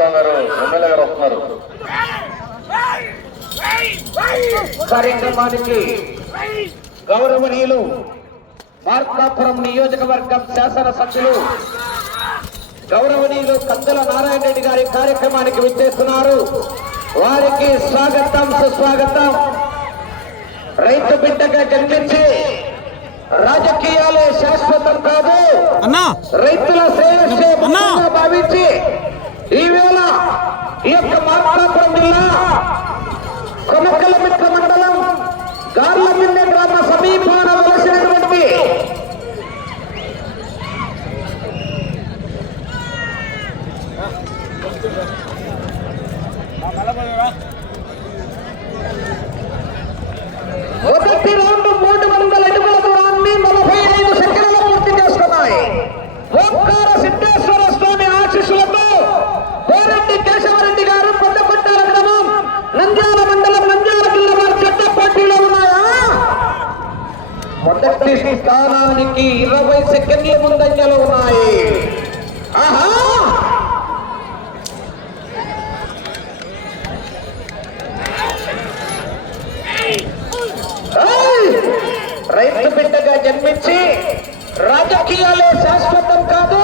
కుమారస్వామి గారు ఎమ్మెల్యే గారు వస్తున్నారు. కార్యక్రమానికి గౌరవనీయులు మార్కాపురం నియోజకవర్గం శాసనసభ్యులు గౌరవనీయులు కత్తుల నారాయణ రెడ్డి గారి కార్యక్రమానికి విచ్చేస్తున్నారు. వారికి స్వాగతం సుస్వాగతం. రైతు బిడ్డగా జన్మించి రాజకీయాలే శాశ్వతం కాదు, రైతుల శ్రేయస్సే భావించి ఈవేళ ఈ యొక్క మార్కాపురం జిల్లా కొనకలమిట్ల మండలం గార్లమిన్నె గ్రామ సమీపాన వెలసినటువంటి మొదటి రౌండ్ 300 అడుగుల దూరాన్ని 45 సెకండ్లలో పూర్తి చేస్తున్నాయి. ఓంకార సిద్ధేశ్వర స్వామి ఆశీస్సులతో కోరెడ్డి కేశవరెడ్డి గారు పెద్దకొట్టాల గ్రామం నంద్యాల మండలం నంద్యాల జిల్లా వారి చెత్త పోటీలో ఉన్నాయా? మొదటి స్థానానికి 20 సెకండ్ల ముందంజలో ఉన్నాయి. ఆహా, రైతు బిడ్డగా జన్మించి రాజకీయాలే శాశ్వతం కాదు,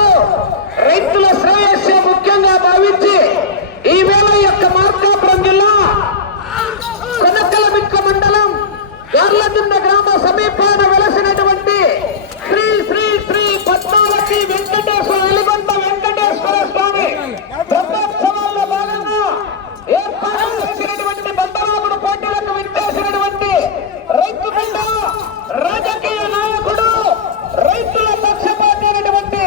రైతుల శ్రేయస్సే ముఖ్యంగా భావించి ఈవేళ యొక్క మార్కాపురం జిల్లా కొనకలమిట్ల మండలం గార్లమిన్నె గ్రామ సమీపాన వెలసినటువంటి శ్రీ శ్రీ శ్రీ పద్మావతి వెంకటేశ్వర వెలుగొండ వెంకటేశ్వర స్వామి బ్రహ్మోత్సవాల్లో భాగంగా ఏర్పాటు చేసినటువంటి బంధరాముడు పోటీలకు విచ్చేసినటువంటి రైతు బిడ్డ రాజకీయ నాయకుడు రైతుల పక్షపాతి అయినటువంటి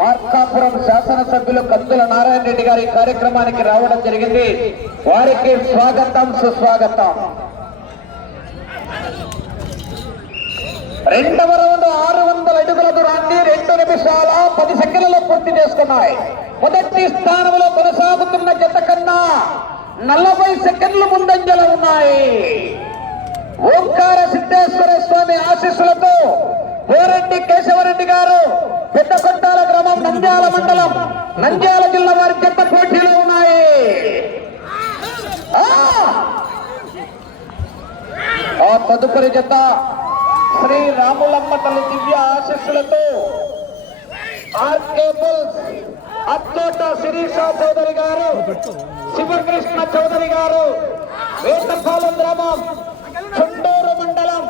మార్కాపురం శాసనసభ్యులు కత్తుల నారాయణ రెడ్డి గారి కార్యక్రమానికి రావడం జరిగింది. వారికి స్వాగతం సుస్వాగతం. రెండవ రౌండ్ 600 అడుగుల దూరాన్ని 2 నిమిషాల 10 సెకండ్లలో పూర్తి చేసుకున్నాయి. మొదటి స్థానంలో కొనసాగుతున్న జత కన్నా 40 సెకండ్లు ముందంజలో ఉన్నాయి. ఓంకార సిద్ధేశ్వర స్వామి ఆశీస్సులతో కోరెడ్డి కేశవరెడ్డి గారు పెద్దకొట్టాల గ్రామం నంద్యాల మండలం నంద్యాల జిల్లా వారి జత పోటీలో ఉన్నాయి. ఆ తదుపరి జత శ్రీ రాములమ్మ తల్లి దివ్య ఆశీస్సులతో ఆర్కేబుల్స్ అత్తోట శిరీష చౌదరి గారు, శివకృష్ణ చౌదరి గారు, వేటపాలెం గ్రామం చుండూరు మండలం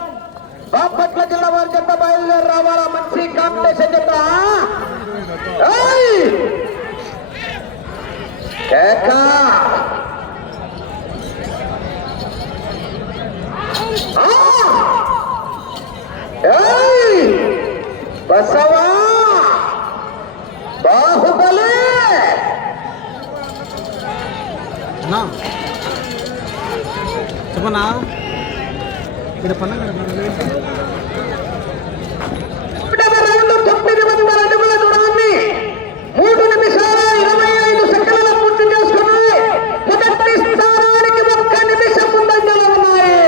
బాపట్ల జిల్లా వారి జత బయలుదేరి రావాలా. మంచి కాంపిటీషన్ జత. బసవా బాహుబలి చెప్పనా ఇక్కడ పండుగ 900 అడుగుల దూరాన్ని 3 నిమిషాల 25 సెకండ్ల పూర్తి చేసుకున్నాయి. మొదటి స్థానానికి 1 నిమిషం ముందంజలో ఉన్నాయి.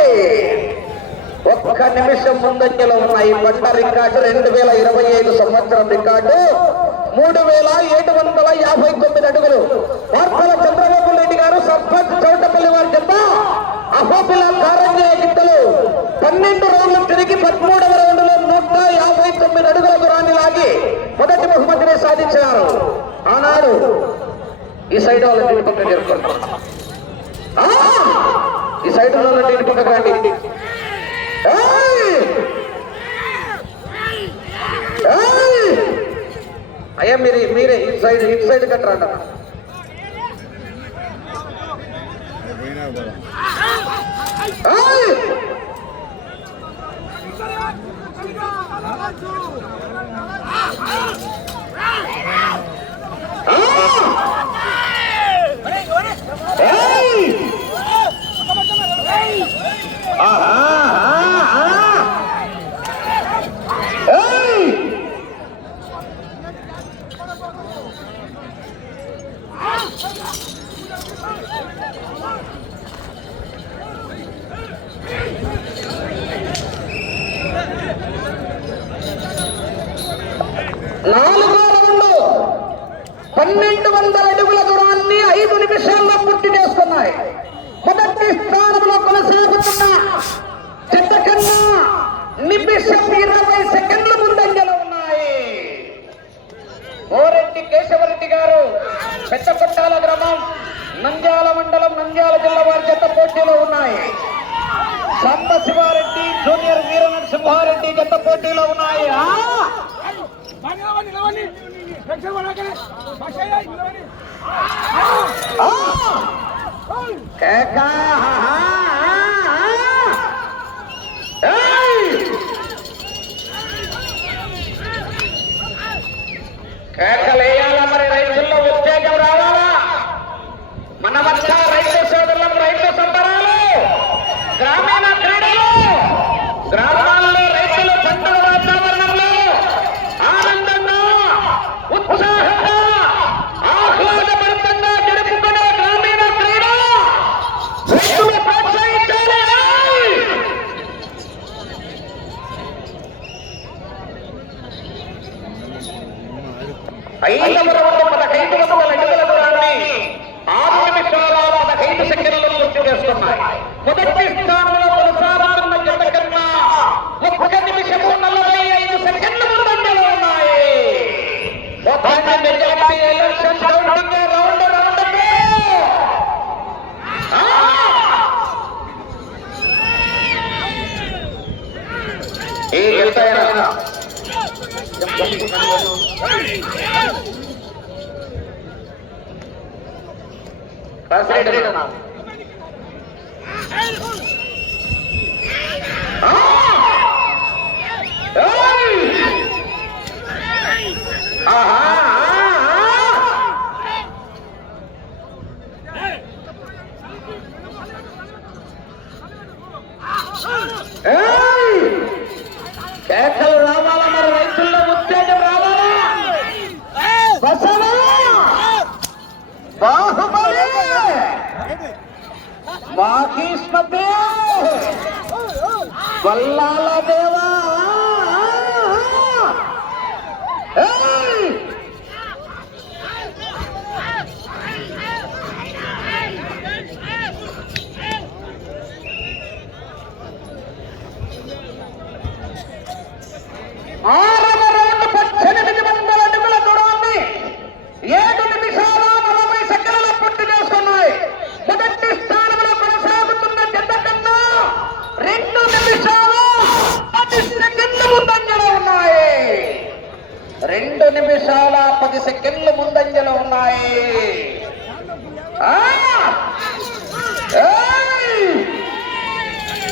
1 నిమిషం ముందంజలో ఉన్నాయి. బండ రికార్డు 2025 సంవత్సరం రికార్డు 3759 అడుగులు. వార్తల చంద్రబాబు రెడ్డి గారు సర్పంచ్ చౌటపల్లి వారి చెత్త అహోబిల కారంజయ గిత్తలు 12 రౌండ్లు తిరిగి 13వ రౌండ్లో 159 అడుగుల దూరాన్ని లాగి మొదటి బహుమతిని సాధించారు. ఆనాడు ఈ సైడ్ వాళ్ళ ఇంటి పక్కన జరుపుకుంటారు. ఈ సైడ్ వాళ్ళ ఇంటి పక్కన రండి. అయ్యా మీరే ఇటు సైడ్ కట్టరంట. నాలుగో రౌండ్ 1200 అడుగుల దూరాన్ని నిమిషం 20 సెకండ్లు ముందంజలో ఉన్నాయి. ఓరెడ్డి కేశవరెడ్డి గారు పెద్ద కొట్టాల గ్రామం నంద్యాల మండలం నంద్యాల జిల్లా వారి జత పోటీలో ఉన్నాయి. సంబ శివారెడ్డి జూనియర్ వీర నరసింహారెడ్డి జత పోటీలో ఉన్నాయి. కేకలేయాల మరి రైతుల్లో ఉత్తేజం రావాలా? మనమంతా రైతు సోదరులం, రైతు సంబరాలు, గ్రామీణ క్రీడలు, గ్రామాల్లో రైతుల పండుగ వాతావరణంలో ఆనందంగా ఉత్సాహంగా ఆహ్లాదభరితంగా జరుపుకునే గ్రామీణ క్రీడ రైతులు ప్రోత్సహించాలి. 5వ రౌండ్ 15 అడుగుల దూరాన్ని 6 నిమిషాల 15 సెకండ్లలో పూర్తి చేస్తున్నాయి. మొదటి స్థానంలో కొనసాగుతున్న జత కన్నా 1 నిమిషము 45 సెకండ్ల ముందంజలో ఉన్నాయి. మొత్తాన్ని మెజారిటీ ఎలక్షన్ కౌంటింగ్ రౌండ్ ఈ ఎంత కేకలు రావాలా? మరి రైతుల్లో ఉత్తేజం రావాలా? బాహుబలి మాకీష్మతే వల్లాల దేవా ఆరవ రౌండ్ 1800 అడుగుల దూరాన్ని 7 నిమిషాల 40 సెకండ్లలో పూర్తి చేస్తున్నాయి. మొదటి స్థానంలో కొనసాగుతున్న జత కన్నా 2 నిమిషాల 10 సెకండ్ల ముందంజలో ఉన్నాయి. 2 నిమిషాల 10 సెకండ్ల ముందంజలో ఉన్నాయి.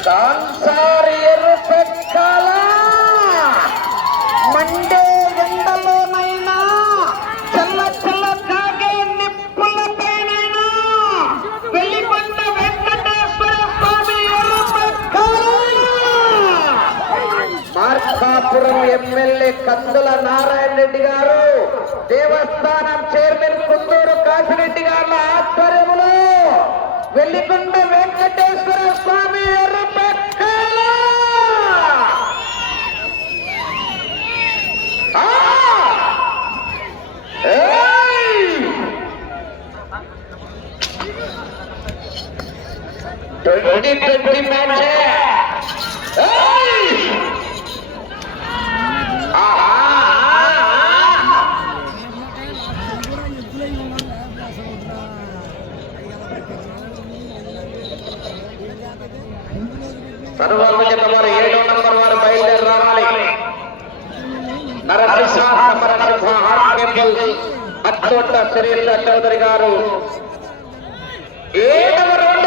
కాన్సారి ఎరుపెక్కాల మండే ఎండలోనైనా చల్ల చల్ల కాగే నిప్పులపైనైనా వెలిగొండ వెంకటేశ్వర స్వామి మార్కాపురం ఎమ్మెల్యే కందుల నారాయణ రెడ్డి గారు, దేవస్థానం చైర్మన్ కుందూరు కాశిరెడ్డి గారి ఆధ్వర్యంలో వెలిగొండ వెంకటేశ్వర స్వామి ఎరుపెక్కాల మ్యాచ్. తరువాత జత వారు 7వ నంబర్ వారు బయలుదేరి రావాలి. అచ్చోట శిరీష చౌదరి గారు 7వ రౌండ్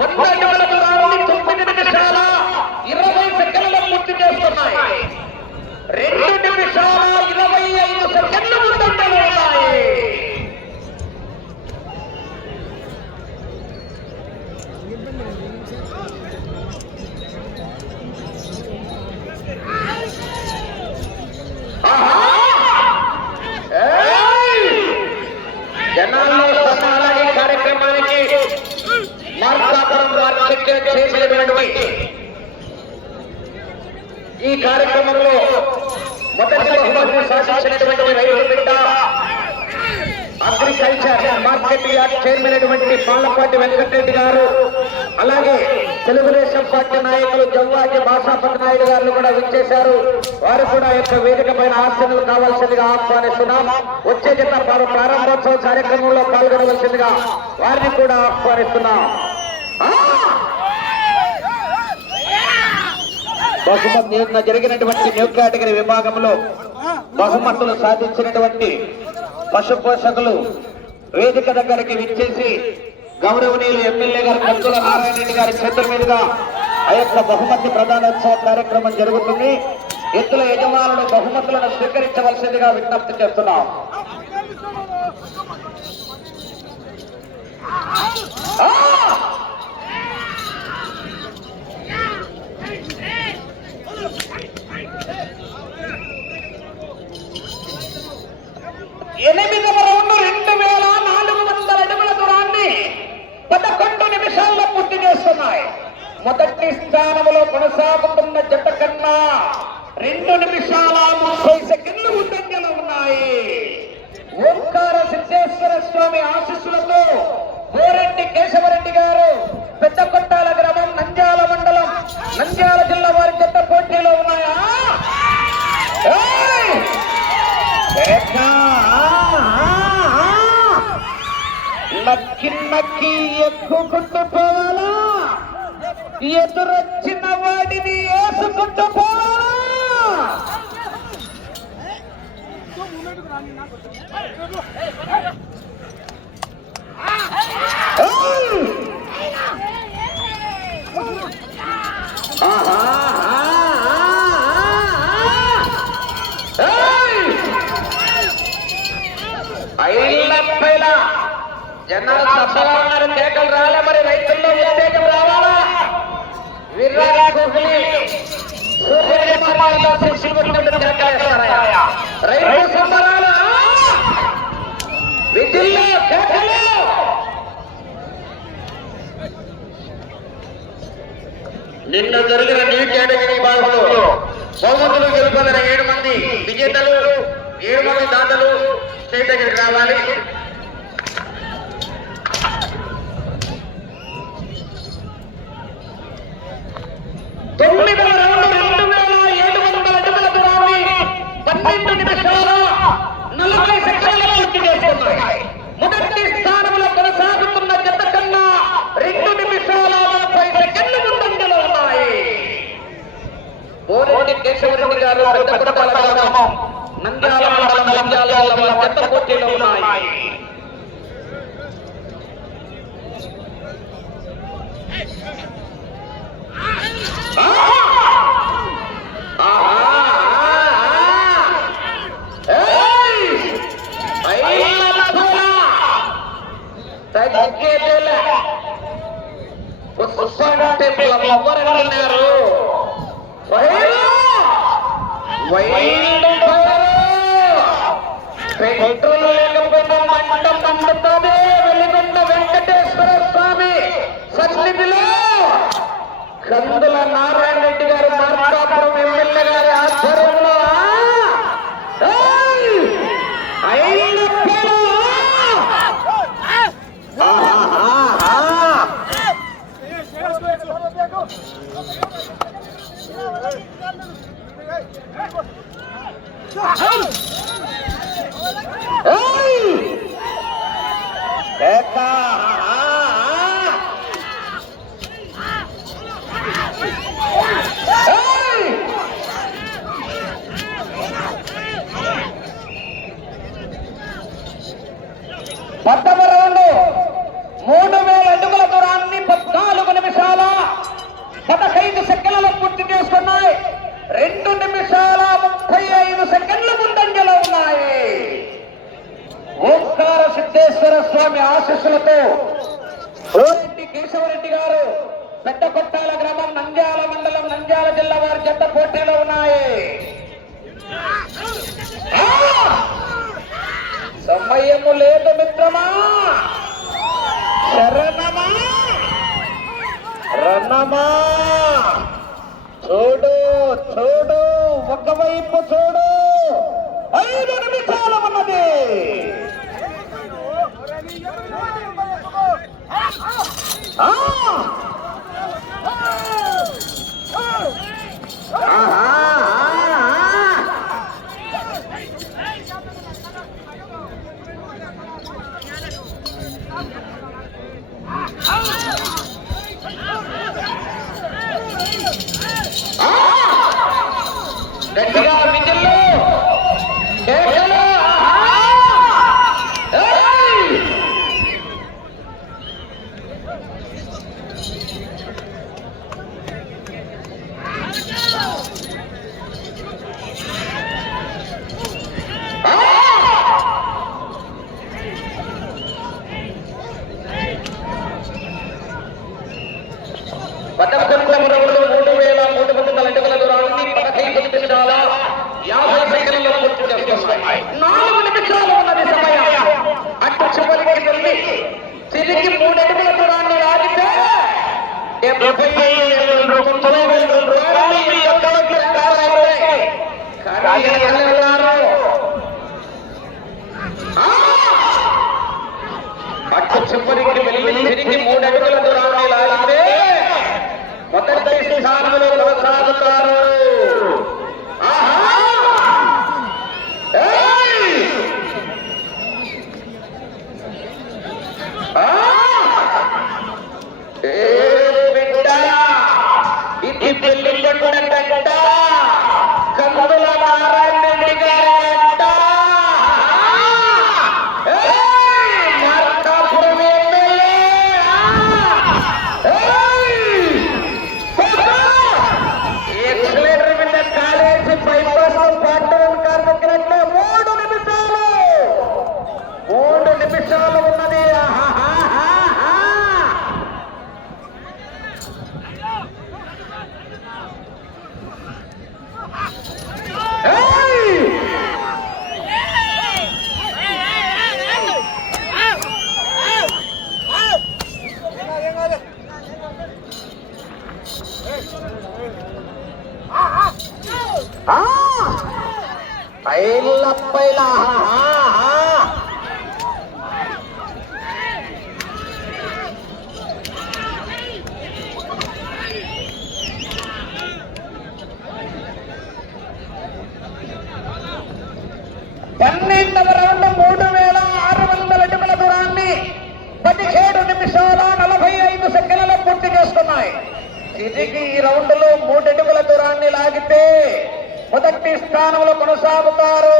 2100 అడుగుల దూరాన్ని 9 నిమిషాల 20 సెకండ్లలో పూర్తి చేస్తున్నాయి. 2 నిమిషాల 25 సెకండ్లు ముందంజలో ఉన్నాయి. జనాల్లో సమాలయ కార్యక్రమానికి మార్కాపురం వారు చేసినటువంటి ఈ కార్యక్రమంలో మొదటి బహుమతిని సాధించినటువంటి రైతు బిడ్డ అగ్రికల్చర్ మార్కెట్ యార్డ్ చైర్మన్ అయినటువంటి పాలపాటి వెంకటరెడ్డి గారు, అలాగే తెలుగుదేశం పార్టీ నాయకులు జవ్వాజీ భాషాపతి నాయుడు గారు కూడా విచ్చేశారు. వారు కూడా యొక్క వేదిక పైన ఆశీనులు కావాల్సిందిగా ఆహ్వానిస్తున్నాం. వచ్చే జత ప్రారంభోత్సవ కార్యక్రమంలో పాల్గొనవలసిందిగా వారిని కూడా ఆహ్వానిస్తున్నాం. బహుమతి నిన్న జరిగినటువంటి న్యూ కేటగిరీ విభాగంలో బహుమతులు సాధించినటువంటి పశు పోషకులు వేదిక దగ్గరికి విచ్చేసి గౌరవనీయులు ఎమ్మెల్యే గారు కందుల నారాయణ రెడ్డి గారి చేతుల మీదుగా ఆ యొక్క బహుమతి ప్రధానోత్సవ కార్యక్రమం జరుగుతుంది. ఎద్దుల యజమానులు బహుమతులను స్వీకరించవలసిందిగా విజ్ఞప్తి చేస్తున్నాం. ఎనిమిదవ రౌండ్ 2400 అడుగుల దూరాన్ని 11 నిమిషాల్లో పూర్తి చేస్తున్నాయి. మొదటి స్థానంలో కొనసాగుతున్న జత కన్నా 2 నిమిషాల 30 సెకండ్లు ముందంజలో ఉన్నాయి. ఓంకార సిద్ధేశ్వర స్వామి ఆశీస్సులతో గోరెడ్డి కేశవరెడ్డి గారు పెద్ద కొట్టాల గ్రామం నంద్యాల మండలం నంద్యాల జిల్లా వారి జత పోటీలో ఉన్నాయా? నక్కి నక్కి ఎక్కుకుంటూ పోవాలా, ఎదురొచ్చిన వాడిని వేసుకుంటూ పోవాలా? జనాలు సభలో ఉన్నారు, కేకలు రాలే. మరి రైతుల్లో ఉత్తేజం రావాలా? విరాట్ కోహ్లీ రైతు సంబరాలు విధుల్లో కేకలు. నిన్న జరిగిన న్యూ కేటగిరీ విభాగంలో బహుమతులు గెలుపొందిన 7 మంది విజేతలు, 7 మంది దాతలు స్టేట్ దగ్గరికి రావాలి. తొమ్మిదవ రౌండ్ 2700 అడుగుల దూరాన్ని 12 నిమిషాల 40 సెకండ్లలో పూర్తి చేస్తున్నాయి. మొదటి స్థానంలో కొనసాగుతున్న జత కన్నా 2 నిమిషాల 30 సెకండ్లు ముందంజలో ఉన్నాయి. గోరెడ్డి కేశవరెడ్డి గారు పెద్ద కొట్టాల గ్రామం నంద్యాల మండలం నంద్యాల జిల్లా జత పోటీలో ఉన్నాయి. ఎవరన్నారు పెట్రోల్ లేకపోయినా మంటం పండుతుంది. వెలిగొండ వెంకటేశ్వర స్వామి సన్నిధిలో కందుల నారాయణ రెడ్డి గారు మార్కాపురం ఎమ్మెల్యే గారి ఆధ్వర్యంలో పద్దవ రౌండ్ 3000 అడుగుల దూరాన్ని 14 నిమిషాల 15 సెకండ్లలో పూర్తి చేసుకున్నాయి. 2 నిమిషాల 35 సెకండ్లు ముందంజలో ఉన్నాయి. ఓంకార సిద్ధేశ్వర స్వామి ఆశీస్సులతో గోరెడ్డి కేశవరెడ్డి గారు పెద్ద కొట్టాల గ్రామం నంద్యాల మండలం నంద్యాల జిల్లా వారి జత పోటీలో ఉన్నాయి. సమయము లేదు మిత్రమా, శరణమా రణమా. చూడు చూడు, ఒకవైపు చూడు, 5 నిమిషాలు ఉన్నది. గట్టిగా విజిల్లు కేకలు. పదకొండవ రౌండ్ 3,300 అడుగుల దూరాన్ని 15 నిమిషాల 50 సెకండ్లలో పూర్తి చేస్తున్నాయి. 4 నిమిషాలు ఉన్నది సమయం. అటు చివరికి వెళ్ళి తిరిగి 3 అడుగుల దూరాన్ని లాగితే 75,000 రూపాయలు ఈ అకౌంట్లో ఖాళీ. కానీ అటు చివరికి వెళ్ళి తిరిగి 3 అడుగుల దూరాన్ని లాగితే మొదటి స్థానంలో కొనసాగుతారు. ఇది పెళ్లి కొట్టినట్ట కందుల నారాయణ రెడ్డి గారి అంట. మార్కాపురం ఎమ్మెల్యే ఎక్సలేటర్ మీద కాలేజీ బైపాస్ పాటలు కార్మికులట్లో 3 నిమిషాలు ఉన్నది. పైల 12వ రౌండ్ 3,600 అడుగుల దూరాన్ని 17 నిమిషాల 45 సెకండ్లలో పూర్తి చేస్తున్నాయి. తిరిగి ఈ రౌండ్ లో 3 అడుగుల దూరాన్ని లాగితే మొదటి స్థానంలో కొనసాగుతారు.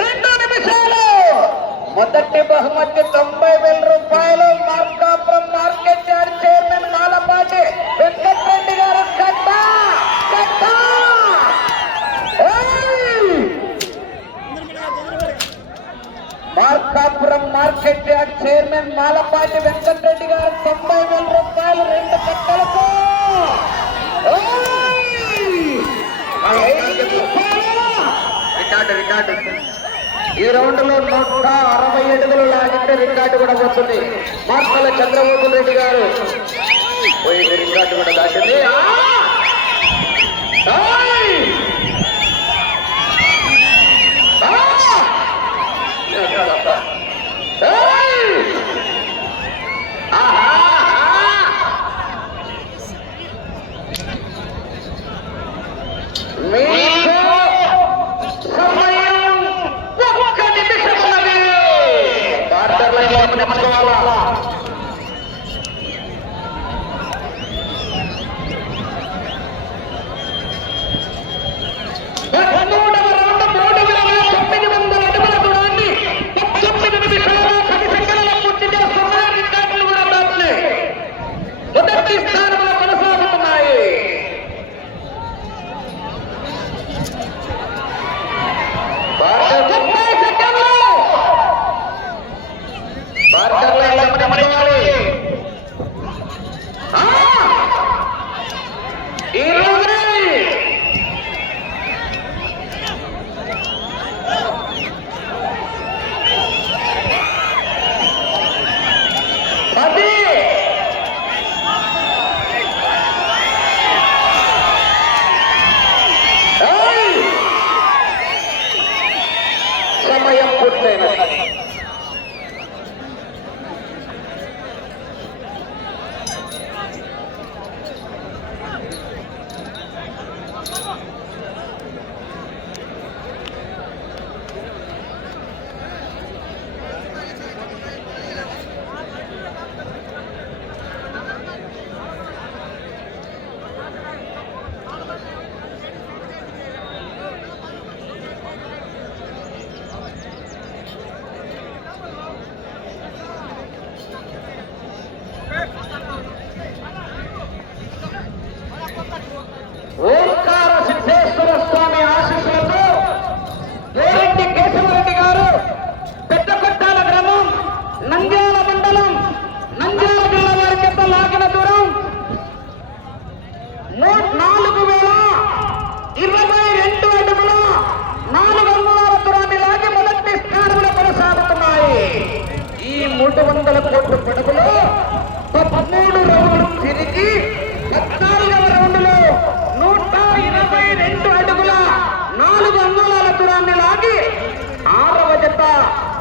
2 నిమిషాలు. మొదటి బహుమతి 90,000 రూపాయలు. Markapuram market yard chairman Malapati Venkatareddy గారు కట్ట. Markapuram market yard chairman Malapati Venkatareddy గారు 90,000 రూపాయలు 2 కట్టలకు. రికార్డు ఈ రౌండ్ లో 160 అడుగులు లాగితే రికార్డు కూడా వస్తుంది. మార్కల చంద్రబాబు రెడ్డి గారు పోయింది, రికార్డు కూడా దాటింది. భారత వందల కోట్ల పడుగులో 13 రౌండ్లు తిరిగి 14వ రౌండ్లో 122 అడుగుల 4 అంగుళాల దూరాన్ని లాగి 6వ జత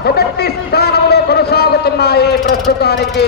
మొదటి స్థానంలో కొనసాగుతున్నాయి ప్రస్తుతానికి.